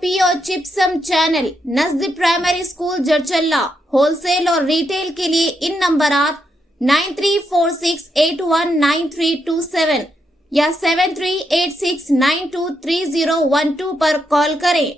POP और gypsum channel नजदीक primary school Jadcherla wholesale और रिटेल के लिए इन नंबरात 9346819327 या 7386923012 पर कॉल करें।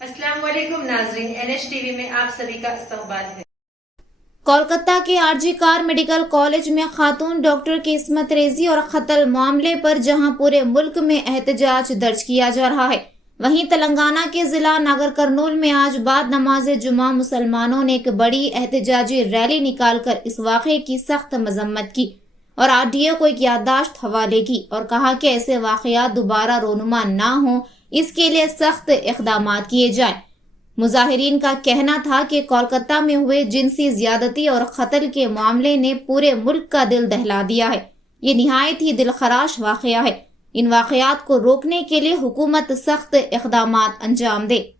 अस्सलाम वालेकुम नाजरीन, NH टीवी में आप सभी का इस्तकबाल है। कोलकाता के आरजी कार मेडिकल कॉलेज में खातून डॉक्टर की इस्मत रेजी और कत्ल मामले पर जहां पूरे मुल्क में एहतजाज दर्ज किया जा रहा है, वहीं तेलंगाना के जिला नागर कर्नूल में आज बाद नमाज जुमा मुसलमानों ने एक बड़ी एहतजाजी रैली निकालकर इस वाक़े की सख्त मजम्मत की और RDO को एक याददाश्त हवाले की और कहा कि ऐसे वाक़यात दोबारा रोनुमा ना हो, इसके लिए सख्त इक़दामात किए जाएं। मुजाहिरीन का कहना था कि कोलकाता में हुए जिनसी ज्यादती और कत्ल के मामले ने पूरे मुल्क का दिल दहला दिया है। ये निहायत ही दिलखराश वाक़या है। इन वाक़यात को रोकने के लिए हुकूमत सख्त इक़दामात अंजाम दे।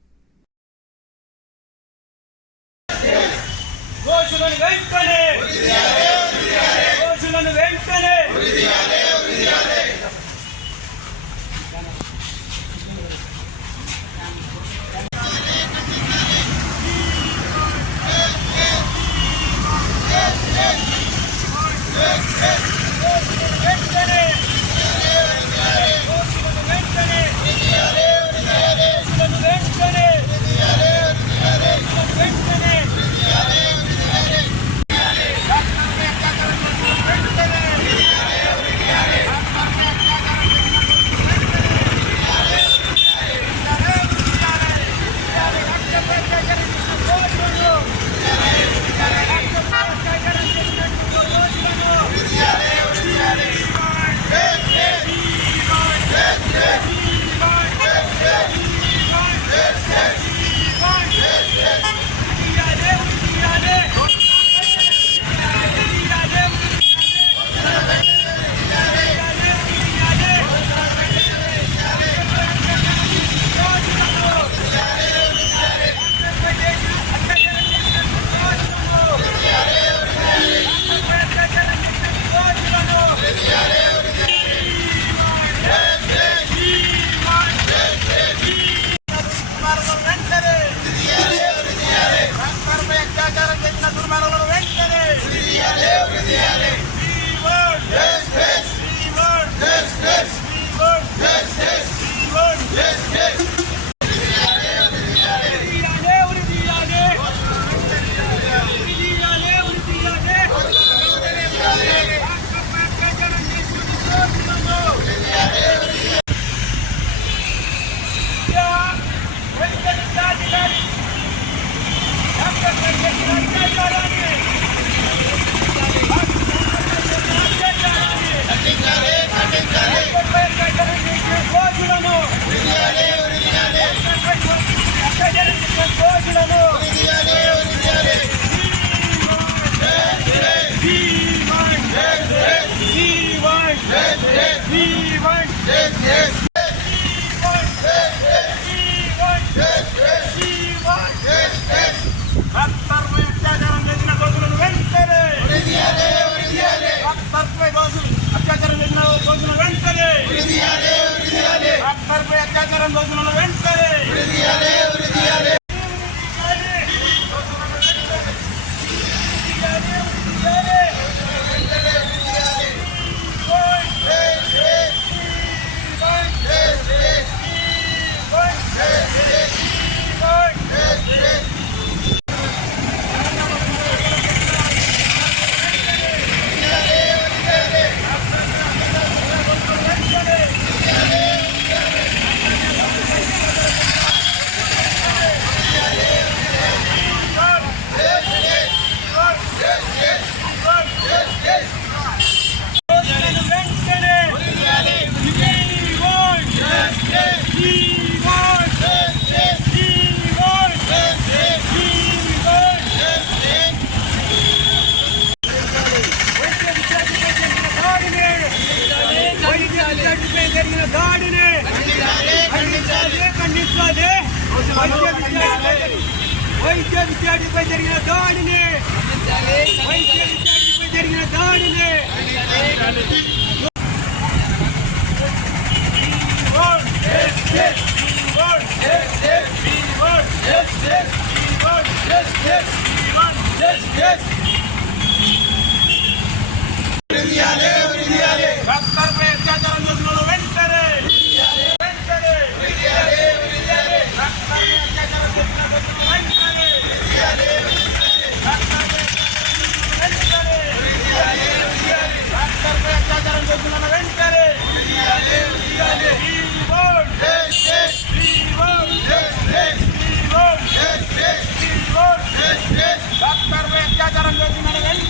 వైద్య విద్యార్థిపై జరిగిన దాడిని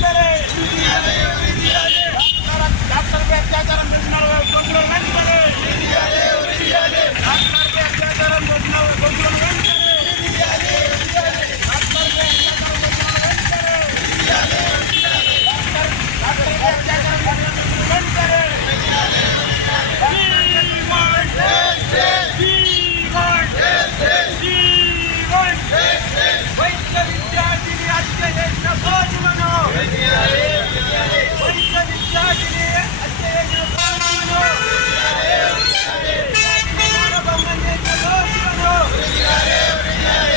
వెంటనే డాక్టర్పై అత్యాచారం చేసిన దోషులను వెంటనే డాక్టర్పై అత్యాచారం చేసిన దోషులను వెంటనే డాక్టర్పై అత్యాచారం చేసిన దోషులను వెంటనే వైద్య విద్యార్థిని హత్య చేసిన దోషులను వైద్య విద్యార్థిని హత్య చేసిన దోషులను మానభంగం చేసిన దోషులను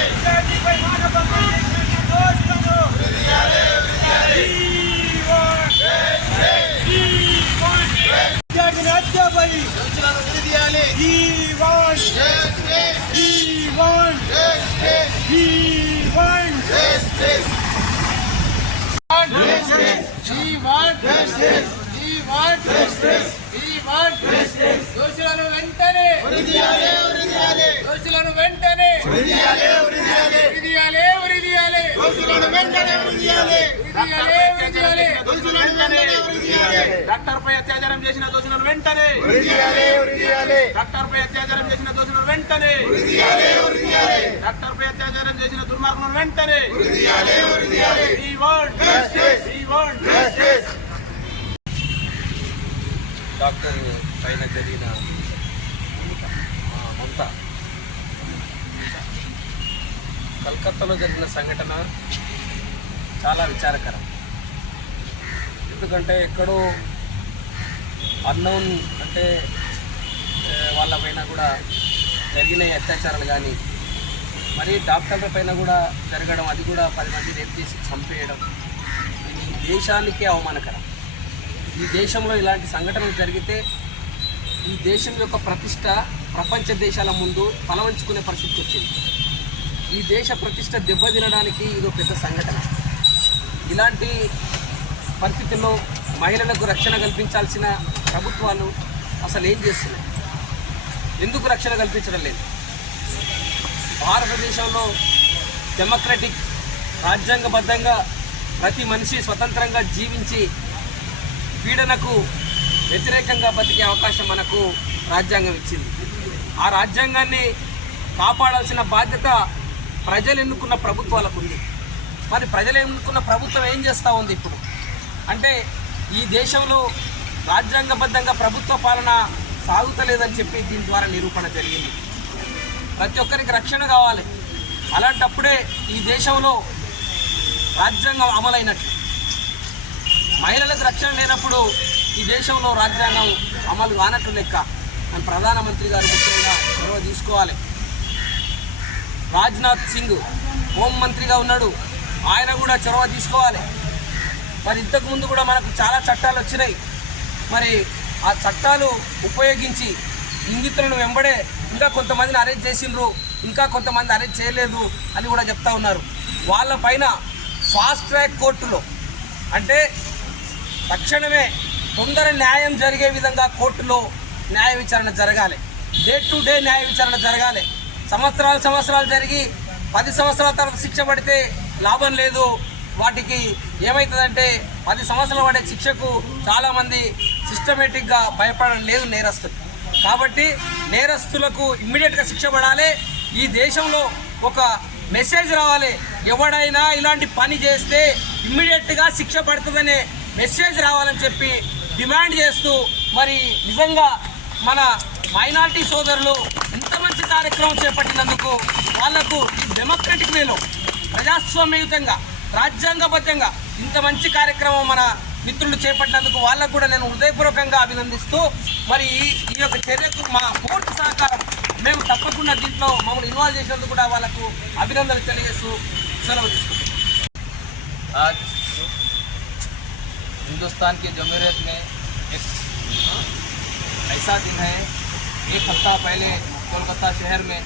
విద్యార్థిపై మానభంగం చేసిన దోషులను విద్యార్థిని హత్యపై దోషులను విడిదీయాలి. దోషులను వెంటనే దోషులను వెంటనే డాక్టర్పై అత్యాచారం చేసిన దోషులను వెంటనే డాక్టర్పై అత్యాచారం చేసిన దోషులను వెంటనే డాక్టర్పై అత్యాచారం చేసిన దుర్మార్గులను వెంటనే డాక్టర్ పైన జరిగిన మమతా కలకత్తాలో జరిగిన సంఘటన చాలా విచారకరం. ఎందుకంటే ఎక్కడో అన్నోన్ అంటే వాళ్ళ పైన కూడా జరిగిన అత్యాచారాలు కానీ మరి డాక్టర్ల పైన కూడా జరగడం, అది కూడా 10 మంది రేప్ చేసి చంపేయడం, ఇది దేశానికే అవమానకరం. ఈ దేశంలో ఇలాంటి సంఘటనలు జరిగితే ఈ దేశం యొక్క ప్రతిష్ట ప్రపంచ దేశాల ముందు తలవంచుకునే పరిస్థితి వచ్చింది. ఈ దేశ ప్రతిష్ట దెబ్బతినడానికి ఇది పెద్ద సంఘటన. ఇలాంటి పరిస్థితుల్లో మహిళలకు రక్షణ కల్పించాల్సిన ప్రభుత్వాలు అసలు ఏం చేస్తున్నాయి? ఎందుకు రక్షణ కల్పించడం లేదు? భారతదేశంలో డెమోక్రటిక్ రాజ్యాంగబద్ధంగా ప్రతి మనిషి స్వతంత్రంగా జీవించి పీడనకు వ్యతిరేకంగా బతికే అవకాశం మనకు రాజ్యాంగం ఇచ్చింది. ఆ రాజ్యాంగాన్ని కాపాడాల్సిన బాధ్యత ప్రజలు ఎన్నుకున్న ప్రభుత్వాలకు ఉంది. మరి ప్రజలు ఎన్నుకున్న ప్రభుత్వం ఏం చేస్తూ ఉంది ఇప్పుడు అంటే ఈ దేశంలో రాజ్యాంగబద్ధంగా ప్రభుత్వ పాలన సాగుతలేదని చెప్పి దీని ద్వారా నిరూపణ జరిగింది. ప్రతి ఒక్కరికి రక్షణ కావాలి. అలాంటప్పుడే ఈ దేశంలో రాజ్యాంగం అమలైనట్లు. మహిళలకు రక్షణ లేనప్పుడు ఈ దేశంలో రాజ్యాంగం అమలు కానట్లు లెక్క. అని ప్రధానమంత్రి గారు ముఖ్యంగా చొరవ తీసుకోవాలి. రాజ్నాథ్ సింగ్ హోంమంత్రిగా ఉన్నాడు, ఆయన కూడా చొరవ తీసుకోవాలి. మరి ఇంతకుముందు కూడా మనకు చాలా చట్టాలు వచ్చినాయి. మరి ఆ చట్టాలు ఉపయోగించి నిందితులను వెంబడే ఇంకా కొంతమందిని అరెస్ట్ చేసిండ్రు, ఇంకా కొంతమంది అరెస్ట్ చేయలేదు అని కూడా చెప్తా ఉన్నారు. వాళ్ళపైన ఫాస్ట్ ట్రాక్ కోర్టులో అంటే తక్షణమే తొందర న్యాయం జరిగే విధంగా కోర్టులో న్యాయ విచారణ జరగాలి. డే టు డే న్యాయ విచారణ జరగాలి. సంవత్సరాలు జరిగి 10 సంవత్సరాల తర్వాత శిక్ష పడితే లాభం లేదు. వాటికి ఏమవుతుందంటే 10 సంవత్సరాలు పడే శిక్షకు చాలామంది సిస్టమేటిక్గా భయపడడం లేదు నేరస్తులు. కాబట్టి నేరస్తులకు ఇమ్మీడియట్గా శిక్ష పడాలి. ఈ దేశంలో ఒక మెసేజ్ రావాలి, ఎవడైనా ఇలాంటి పని చేస్తే ఇమ్మీడియట్గా శిక్ష పడుతుందనే మెసేజ్ రావాలని చెప్పి డిమాండ్ చేస్తూ మరి నిజంగా మన మైనారిటీ సోదరులు ఇంత మంచి కార్యక్రమం చేపట్టినందుకు వాళ్లకు డెమోక్రటిక్ వేలో ప్రజాస్వామ్యయుతంగా రాజ్యాంగబద్ధంగా ఇంత మంచి కార్యక్రమం మన మిత్రులు చేపట్టినందుకు వాళ్ళకు కూడా నేను హృదయపూర్వకంగా అభినందిస్తూ మరి ఈ యొక్క చర్యకు మా పూర్తి సహకారం మేము తప్పకుండా దీంట్లో మమ్మల్ని ఇన్వాల్వ్ చేసినందుకు కూడా వాళ్ళకు అభినందనలు తెలియజేస్తూ సెలవు తీసుకుంటాం. हिंदुस्तान की जमहूरियत में एक ऐसा दिन है. एक हफ्ता पहले कोलकाता शहर में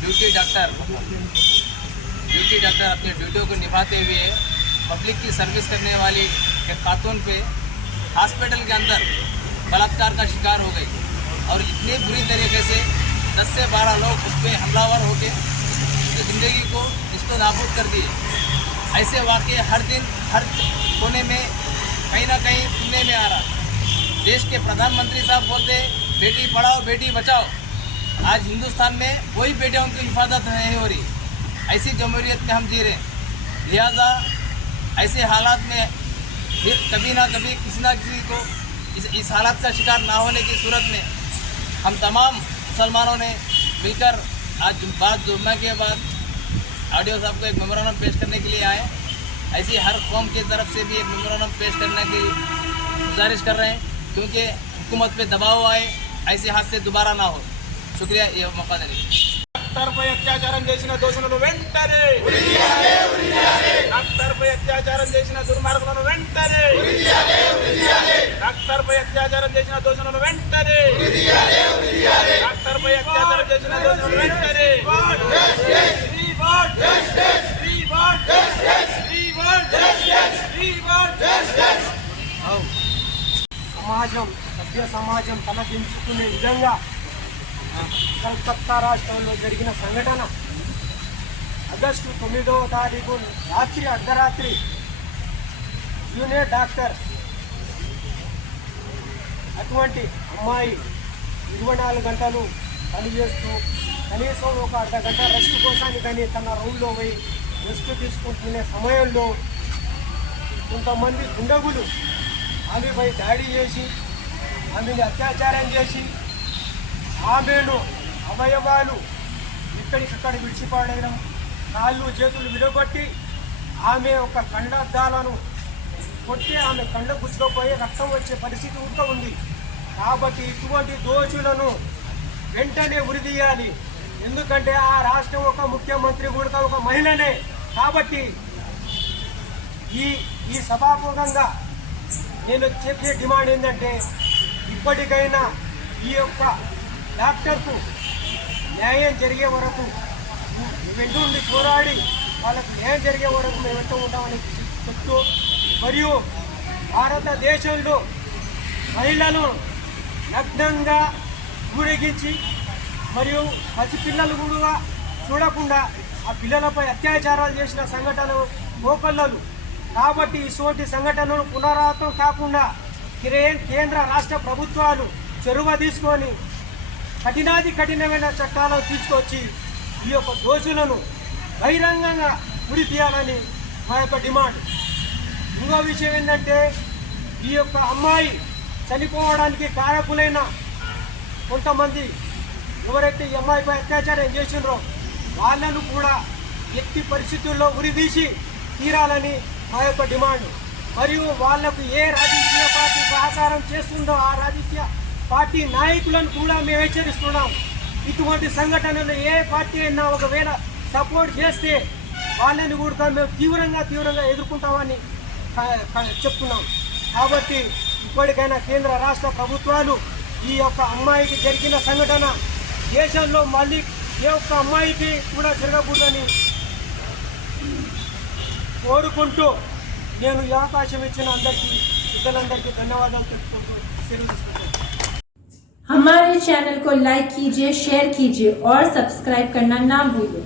ड्यूटी डॉक्टर अपनी ड्यूटी को निभाते हुए पब्लिक की सर्विस करने वाली एक खातून पे हॉस्पिटल के अंदर बलात्कार का शिकार हो गई और इतनी बुरी तरीके से 10 से 12 लोग उस पर हमलावर होकर उसकी ज़िंदगी को नाबूद कर दिए. ऐसे वाक़े हर दिन हर कोने में कहीं ना कहीं सुनने में आ रहा। देश के प्रधानमंत्री साहब बोलते बेटी पढ़ाओ बेटी बचाओ। आज हिंदुस्तान में कोई बेटियों की हिफाजत नहीं हो रही। ऐसी जमहूरियत में हम जी रहे हैं। लिहाजा ऐसे हालात में फिर कभी ना कभी किसी ना किसी को इस हालात का शिकार ना होने की सूरत में हम तमाम मुसलमानों ने मिलकर आज बात जुम्मा के बाद ऑडियो साहब को एक मेमोरेंडम पेश करने के लिए आए। ऐसी हर कौम की तरफ से भी एक मेमोरेंडम पेश करने की गुजारिश कर रहे हैं, क्योंकि हुकूमत पे दबाव आए, ऐसे हादसे दोबारा ना हो। शुक्रिया ये मौका देने के लिए। డాక్టర్పై అత్యాచారం చేసిన దోషులను వెంటనే డాక్టర్పై అత్యాచారం చేసిన దుర్మార్గులను వెంటనే డాక్టర్పై అత్యాచారం చేసిన దోషులను వెంటనే డాక్టర్పై అత్యాచారం చేసిన దోషులను వెంటనే సమాజం సభ్య సమాజం తలదించుకునే విధంగా కలకత్తా రాష్ట్రంలో జరిగిన సంఘటన ఆగస్టు 9వ తారీఖు రాత్రి అర్ధరాత్రి జూనియర్ డాక్టర్ అటువంటి అమ్మాయి 24 గంటలు పనిచేస్తూ కనీసం ఒక అర్ధ గంట రెస్ట్ కోసానికి కానీ తన రూమ్లో పోయి రెస్ట్ తీసుకుంటునే సమయంలో కొంతమంది గుండగులు ఆమెపై దాడి చేసి ఆమెని అత్యాచారం చేసి ఆమెను అవయవాలు ఇక్కడికక్కడ విడిచిపడేయడం, కాళ్ళు చేతులు విడగొట్టి ఆమె ఒక కండద్దాలను కొట్టి ఆమె కండ గుచ్చుకుపోయి రక్తం వచ్చే పరిస్థితి ఇంకా ఉంది. కాబట్టి ఇటువంటి దోషులను వెంటనే ఉరిదీయాలి. ఎందుకంటే ఆ రాష్ట్రం ఒక ముఖ్యమంత్రి కూడా ఒక మహిళనే. కాబట్టి ఈ సభాముఖంగా నేను చెప్పే డిమాండ్ ఏంటంటే ఇప్పటికైనా ఈ యొక్క డాక్టర్కు న్యాయం జరిగే వరకు వెంట ఉండి పోరాడి వాళ్ళకు న్యాయం జరిగే వరకు మేము వెంట ఉంటామని చెప్తూ, మరియు భారతదేశంలో మహిళలను నగ్నంగా ఊరేగించి మరియు పసిపిల్లలు కూడా చూడకుండా ఆ పిల్లలపై అత్యాచారాలు చేసిన సంఘటనలు మోకళ్ళలు. కాబట్టి ఇటువంటి సంఘటనలు పునరావృతం కాకుండా కేంద్ర రాష్ట్ర ప్రభుత్వాలు చొరవ తీసుకొని కఠినమైన చట్టాలను తీసుకొచ్చి ఈ యొక్క దోషులను బహిరంగంగా ఉరి తీయాలని మా యొక్క డిమాండ్. ఇంకో విషయం ఏంటంటే ఈ యొక్క అమ్మాయి చనిపోవడానికి కారకులైన కొంతమంది ఎవరైతే ఈ అమ్మాయిపై అత్యాచారం చేసిండ్రో వాళ్ళను కూడా ఎట్టి పరిస్థితుల్లో ఉరిదీసి తీరాలని మా యొక్క డిమాండ్. మరియు వాళ్లకు ఏ రాజకీయ పార్టీ సహకారం చేస్తుందో ఆ రాజకీయ పార్టీ నాయకులను కూడా మేము హెచ్చరిస్తున్నాం. ఇటువంటి సంఘటనలు ఏ పార్టీ అయినా ఒకవేళ సపోర్ట్ చేస్తే వాళ్ళని కూడా మేము తీవ్రంగా ఎదుర్కొంటామని చెప్తున్నాం. కాబట్టి ఇప్పటికైనా కేంద్ర రాష్ట్ర ప్రభుత్వాలు ఈ యొక్క అమ్మాయికి జరిగిన సంఘటన దేశంలో మళ్ళీ ఏ ఒక్క అమ్మాయికి కూడా జరగకూడదని కోరుకుంటూ నేను ఈ అవకాశం ఇచ్చిన ఇద్దరందరికీ ధన్యవాదాలు తెలుపుకుంటూ సెలవు తీసుకుంటాను. हमारे चैनल को लाइक कीजिए, शेयर कीजिए और सब्सक्राइब करना ना भूलें।